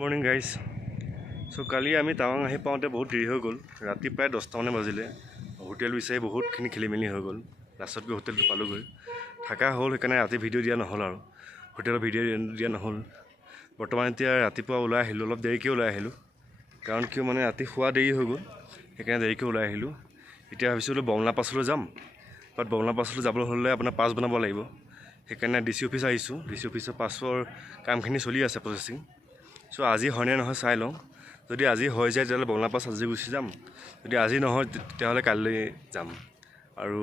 Morning guys কালি আমি টাৱাং আহি পাওঁতে বহুত দেৰি হৈ গ'ল ৰাতি প্ৰায় 10টা মানে বাজিলে হোটেল বিচাৰি বহুতখিনি খেলি মেলি হৈ গ'ল লাষ্টত গৈ হোটেলটো পালোগৈ থাকা হ'ল সেইকাৰণে ৰাতি ভিডিঅ' দিয়া নহ'ল আৰু হোটেলৰ ভিডিঅ' দিয়া নহ'ল বৰ্তমান এতিয়া ৰাতিপুৱা ওলাই আহিলোঁ অলপ দেৰিকৈ ওলাই আহিলোঁ কাৰণ কিয় মানে ৰাতি শোৱা দেৰি হৈ গ'ল সেইকাৰণে দেৰিকৈ ওলাই আহিলোঁ এতিয়া ভাবিছিলোঁ বমলা পাছলৈ যাম বাট বমলা পাছলৈ যাবলৈ হ'লে আপোনাৰ পাছ বনাব লাগিব সেইকাৰণে ডি চি অফিচ আহিছোঁ ডি চি অফিচৰ পাছৰ কামখিনি চলি আছে প্ৰচেছিং আজি হয়নে নহয় চাই লওঁ যদি আজি হৈ যায় তেতিয়াহ'লে বমলা পাছ আজি গুচি যাম যদি আজি নহয় তেতিয়াহ'লে কাইলৈ যাম আৰু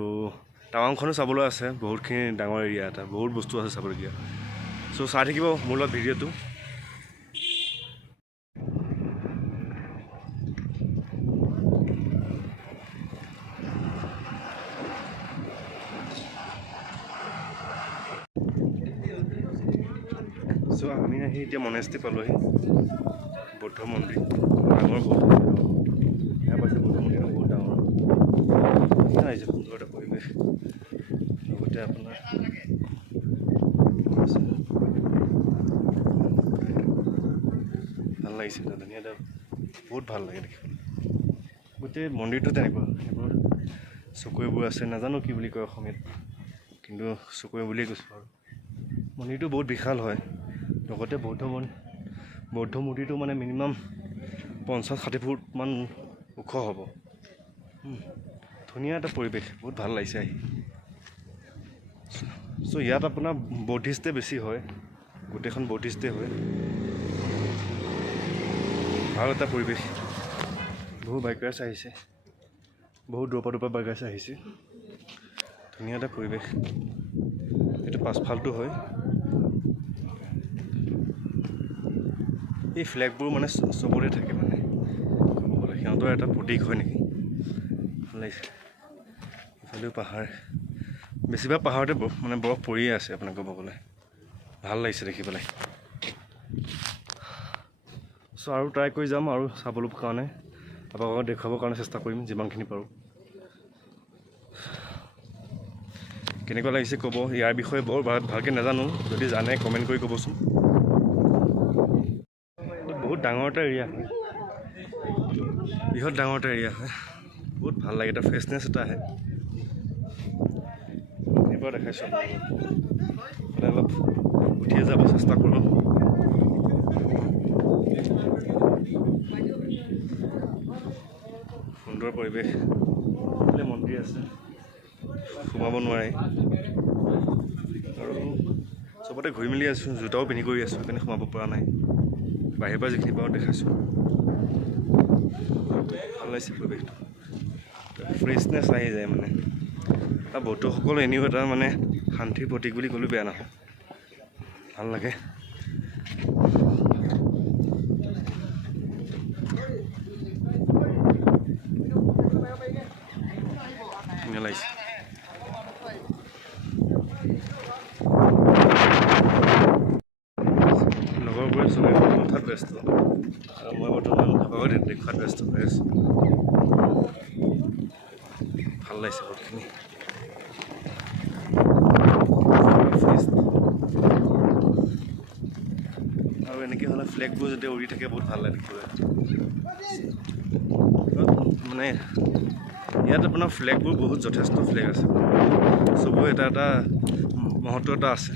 টাৱাংখনো চাবলৈ আছে বহুতখিনি ডাঙৰ এৰিয়া এটা বহুত বস্তু আছে চাবলগীয়া চাই থাকিব মোৰ লগত ভিডিঅ'টো আমি আহি এতিয়া monastery পালোহি বৌদ্ধ মন্দিৰ ডাঙৰ বহুত ইয়াৰ পাছে বৌদ্ধ মন্দিৰ বহুত ডাঙৰ আহিছে সুন্দৰ এটা পৰিৱেশ লগতে আপোনাৰ ভাল লাগিছে ধুনীয়া এটা বহুত ভাল লাগে দেখিবলৈ গোটেই মন্দিৰটো তেনেকুৱা এইবোৰ চকৰিবোৰ আছে নাজানো কি বুলি কয় অসমীয়াত কিন্তু চকৰি বুলিয়ে কৈছোঁ আৰু মন্দিৰটো বহুত বিশাল হয় লগতে বৌদ্ধ মূৰ্তিটো মানে মিনিমাম 50-60 ফুটমান ওখ হ'ব ধুনীয়া এটা পৰিৱেশ বহুত ভাল লাগিছে আহি ইয়াত আপোনাৰ বৌদ্ধিষ্টে বেছি হয় গোটেইখন বৌদ্ধিষ্টে হয় ভাল এটা পৰিৱেশ বহু বাইকাৰ্ছ আহিছে বহুত দূৰৰ পৰা বাইকাৰ্ছ আহিছে ধুনীয়া এটা পৰিৱেশ এইটো পাছফালটো হয় এই ফ্লেগবোৰ মানে চবতে থাকে মানে ক'ব গ'লে সিহঁতৰ এটা প্ৰতীক হয় নেকি ভাল লাগিছে ইফালেও পাহাৰ বেছিভাগ পাহাৰতে মানে বৰফ পৰিয়ে আছে আপোনাক ক'ব গ'লে ভাল লাগিছে দেখি পেলাই আৰু ট্ৰাই কৰি যাম আৰু চাবলৈ কাৰণে আপোনালোকক দেখুৱাবৰ কাৰণে চেষ্টা কৰিম যিমানখিনি পাৰোঁ কেনেকুৱা লাগিছে ক'ব ইয়াৰ বিষয়ে বৰ ভালকৈ নাজানো যদি জানে কমেণ্ট কৰি ক'বচোন বহুত ডাঙৰ এটা এৰিয়া হয় বৃহৎ ডাঙৰ এটা এৰিয়া হয় বহুত ভাল লাগে এটা ফ্ৰেছনেছ এটা আহে এইবাৰ দেখাইছোঁ মানে অলপ উঠিয়ে যাব চেষ্টা কৰোঁ সুন্দৰ পৰিৱেশ মন্দিৰ আছে সোমাব নোৱাৰে আৰু চবতে ঘূৰি মেলি আছোঁ জোতাও পিন্ধি কৰি আছোঁ সেইকাৰণে সোমাব পৰা নাই বাহিৰৰ পৰা যিখিনি পাওঁ দেখাইছোঁ ভাল লাগিছে পৰিৱেশটো ফ্ৰেছনেছ আহি যায় মানে আৰু বৌদ্ধসকল এনেও এটা মানে শান্তিৰ প্ৰতীক বুলি ক'লেও বেয়া নহয় ভাল লাগে ধুনীয়া লাগিছে লগৰবোৰে চবে কথাত ব্যস্ত আৰু মই বৰ্তমান দেখুৱাত ব্যস্ত হৈ আছোঁ ভাল লাগিছে বহুতখিনি আৰু এনেকৈ হ'লে ফ্লেগবোৰ যদি উৰি থাকে বহুত ভাল লাগে মানে ইয়াত আপোনাৰ ফ্লেগবোৰ বহুত যথেষ্ট ফ্লেগ আছে চবৰে এটা এটা মহত্ব এটা আছে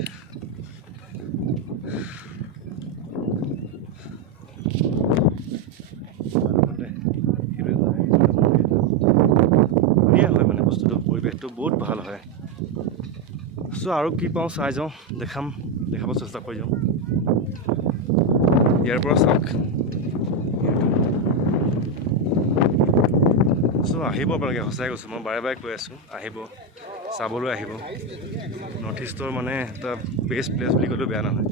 ধুনীয়া হয় মানে বস্তুটো পৰিৱেশটো বহুত ভাল হয় আৰু কি পাওঁ চাই যাওঁ দেখাব চেষ্টা কৰি যাওঁ ইয়াৰ পৰা চাওক আহিব আপোনালোকে সঁচাই কৈছোঁ মই বাৰে কৈ আছোঁ আহিব চাবলৈ আহিব নৰ্থ ইষ্টৰ মানে এটা বেষ্ট প্লেচ বুলি ক'লেও বেয়া নহয়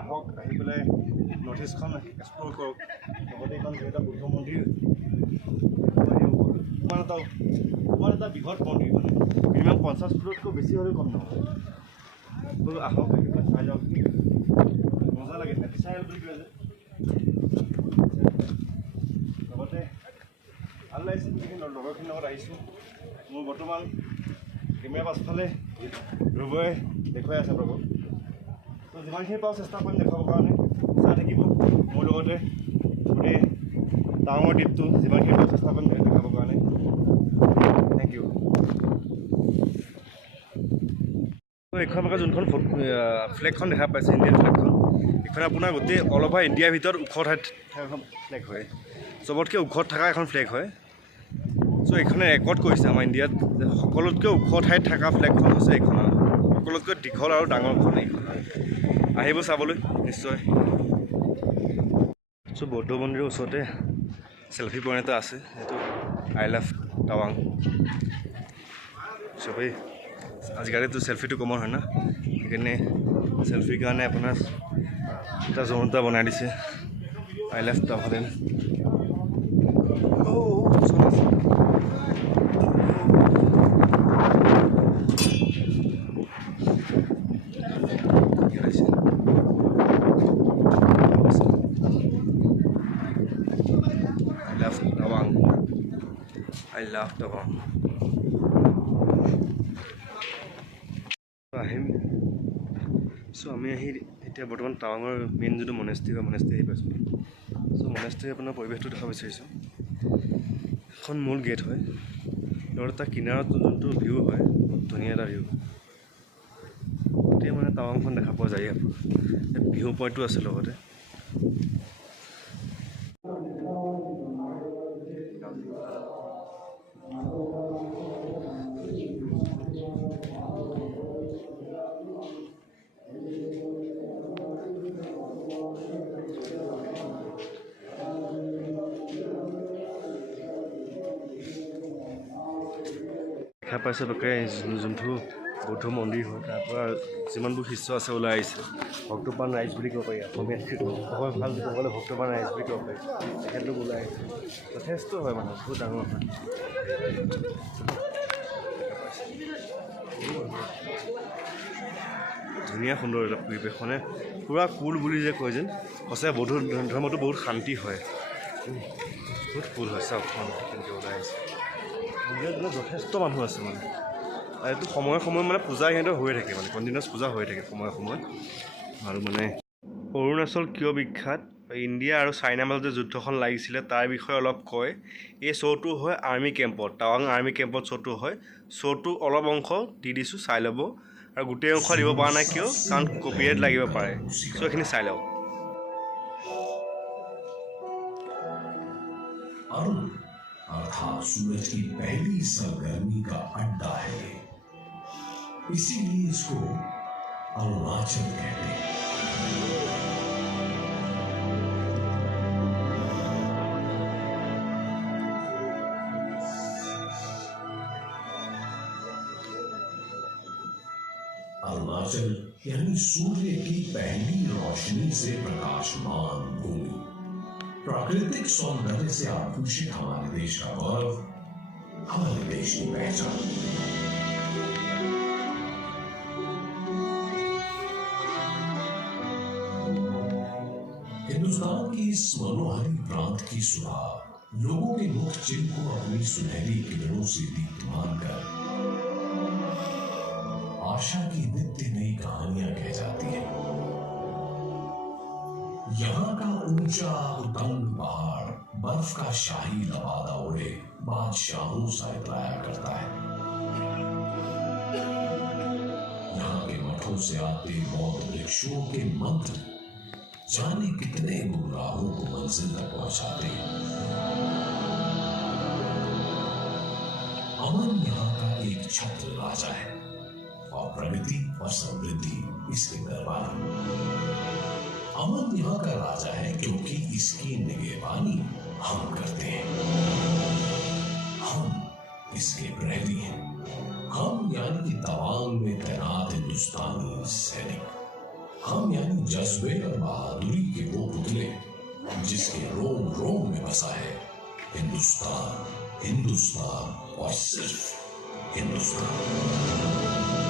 আহক আহি পেলাই নৰ্থ ইষ্টখন এক্সপ্ল'ৰ কৰক লগতে এইখন এটা বুদ্ধ মন্দিৰ ইমান এটা বৃহৎ মন্দিৰ মানে মিনিমাম 50 ফুটতকৈ বেছি হ'লেও কম নহয় আহক আহি পেলাই চাই যাওক মজা লাগে নেচাৰেল বুলি কয় যে লগতে ভাল লাগিছে লগৰখিনিৰ লগত আহিছোঁ মোৰ বৰ্তমান কেমেৰা পাছফালে ৰবই দেখুৱাই আছে আপোনালোকক যিমানখিনি পাওঁ চেষ্টা কৰিম দেখাবৰ কাৰণে চাই থাকিব মোৰ লগতে গোটেই টাৱাঙৰ দ্বীপটো যিমানখিনি পাওঁ চেষ্টা কৰিম দেখাবৰ কাৰণে থেংক ইউ এইখন আপোনালোকে যোনখন ফ্লেগখন দেখা পাইছে ইণ্ডিয়ান ফ্লেগখন এইখন আপোনাৰ গোটেই অল অভাৰ ইণ্ডিয়াৰ ভিতৰত ওখ ঠাইত থকা এখন ফ্লেগ হয় চবতকৈ ওখত থকা এখন ফ্লেগ হয় চ' এইখনে ৰেকৰ্ড কৰিছে আমাৰ ইণ্ডিয়াত যে সকলোতকৈ ওখ ঠাইত থকা ফ্লেগখন হৈছে এইখন সকলোতকৈ দীঘল আৰু ডাঙৰখন এইখন আহিব চাবলৈ নিশ্চয় চ' বৌদ্ধ মন্দিৰৰ ওচৰতে চেল্ফি পইণ্ট এটা আছে সেইটো আই লাভ টাৱাং চবেই আজিকালিতো চেল্ফিটো কমন হয় না সেইকাৰণে চেল্ফিৰ কাৰণে আপোনাৰ এটা জোন এটা বনাই দিছে আই লাভ টাৱাং I love Tawang. আহিম চ' আমি আহি এতিয়া বৰ্তমান টাৱাঙৰ মেইন যোনটো মনেষ্ট্ৰি আহি পাইছোঁ চ' মনেষ্ট্ৰি আপোনাৰ পৰিৱেশটো দেখা বিচাৰিছোঁ এখন মূল গেট হয় লগতে তাৰ কিনাৰত যোনটো ভিউ হয় বহুত ধুনীয়া এটা ভিউ গোটেই মানে টাৱাংখন দেখা পোৱা যায় ভিউ পইণ্টটো আছে লগতে দেখা পাইছে বাকে যোনটো বৌদ্ধ মন্দিৰ হয় তাৰ পৰা যিমানবোৰ শিষ্য আছে ওলাই আহিছে ভক্তপ্ৰাণ ৰাইজ বুলি ক'ব পাৰি অসমীয়াত অসমীয়া ভাল ক'বলৈ ভক্তপ্ৰাণ ৰাইজ বুলি ক'ব পাৰি তেখেতলোক ওলাই আহিছে যথেষ্ট হয় মানে বহুত ডাঙৰ হয় ধুনীয়া সুন্দৰ এটা পৰিৱেশনে পূৰা কুল বুলি যে কয় যেন সঁচাই বৌদ্ধ ধৰ্মটো বহুত শান্তি হয় বহুত কুল হয় চাওক কেনেকৈ ওলাই আহিছে মন্দিৰত যথেষ্ট মানুহ আছে মানে আৰু এইটো সময়ে সময়ে মানে পূজা সিহঁতৰ হৈ থাকে মানে কণ্টিনিউৱাছ পূজা হৈ থাকে সময়ে সময়ে আৰু মানে অৰুণাচল কিয় বিখ্যাত ইণ্ডিয়া আৰু চাইনাৰ মাজত যে যুদ্ধখন লাগিছিলে তাৰ বিষয়ে অলপ কয় এই শ্ব'টো হয় আৰ্মি কেম্পত টাৱাং আৰ্মি কেম্পত শ্ব'টো হয় শ্ব'টো অলপ অংশ দি দিছোঁ চাই ল'ব আৰু গোটেই অংশ দিব পৰা নাই কিয় কাৰণ কপিৰাইট লাগিব পাৰে চ' এইখিনি চাই লওক अर्थात सूरज की पहली सरगर्मी का अड्डा है इसीलिए इसको अरुणाचल कहते हैं अरुणाचल यानी सूर्य की पहली रोशनी से प्रकाशमान भूमि प्राकृतिक सौंदर्य से आभूषित हमारे देश का गौरव हमारे देश की पहचान हिंदुस्तान की इस मनोहरी प्रांत की सुबह लोगों के मुख चिन्ह को अपनी सुनहरी किरणों से दीप्तमान कर आशा की नित्य नई कहानियां कह जाती हैं यहाँ का ऊंचा उतंग पहाड़ बर्फ का शाही लबादा ओढ़े बादशाहों सा इतराया करता है यहाँ के मठों से आते बौद्ध वृक्षों के मंत्र जाने कितने गुमराहों को मंजिल तक पहुंचाते हैं अमन यहाँ का एक छत्र राजा है और प्रगति और समृद्धि इसके दरबार अमन यहाँ का राजा है क्योंकि इसकी निगहबानी हम करते हैं हम इसके प्रहरी हैं हम यानी कि तवांग में तैनात हिंदुस्तानी सैनिक हम यानी जज्बे और बहादुरी के वो पुतले जिसके रोम रोम में बसा है हिंदुस्तान हिंदुस्तान और सिर्फ हिंदुस्तान